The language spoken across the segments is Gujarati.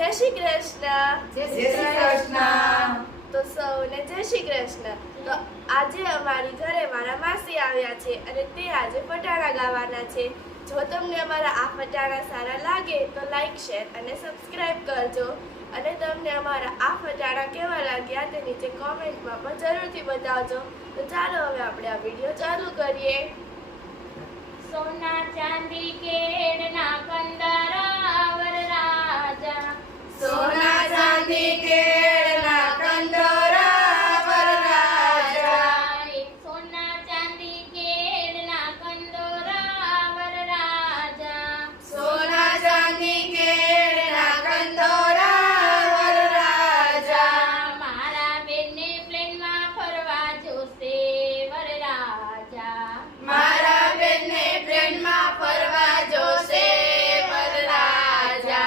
જય શ્રી કૃષ્ણ. જય શ્રી કૃષ્ણ. તો સૌને જય શ્રી કૃષ્ણ. તો આજે અમારી ઘરે મારા માસી આવ્યા છે અને તે આજે ફટાણા ગાવાના છે. જો તમને અમારા આ ફટાણા સારા લાગે તો લાઈક, શેર અને સબસ્ક્રાઇબ કરજો. અને તમને અમારા આ ફટાણા કેવા લાગ્યા તે નીચે કોમેન્ટમાં પણ જરૂરથી બતાવજો. તો ચાલો હવે આપણે આ વિડીયો ચાલુ કરીએ. સોના ચાંદી કેળના કંદારા વરરાજા, સોના ચાંદી કેળના કંદોરા વરરાજા, સોના ચાંદી કેળના કંદોરા વરરાજા, સોના ચાંદી કેળના કંદોરા વરરાજા, મારા બેનને પ્લેનમાં ફરવા જોશે વરરાજા, મારા બેનને ટ્રેનમાં ફરવા જોશે વરરાજા,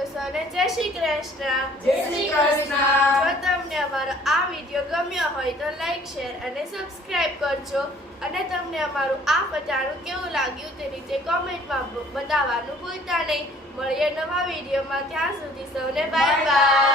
તો સૌને જય શ્રી કૃષ્ણ. જય શ્રી કૃષ્ણ. જો તમને અમારો આ વિડીયો ગમ્યો હોય તો લાઈક શેર અને સબસ્ક્રાઇબ કરજો અને તમને અમારું આ પટાણું કેવું લાગ્યું તે રીતે કોમેન્ટમાં બતાવવાનું ભૂલતા નહીં. મળીએ નવા વિડીયોમાં. ત્યાં સુધી સૌને બાય બાય.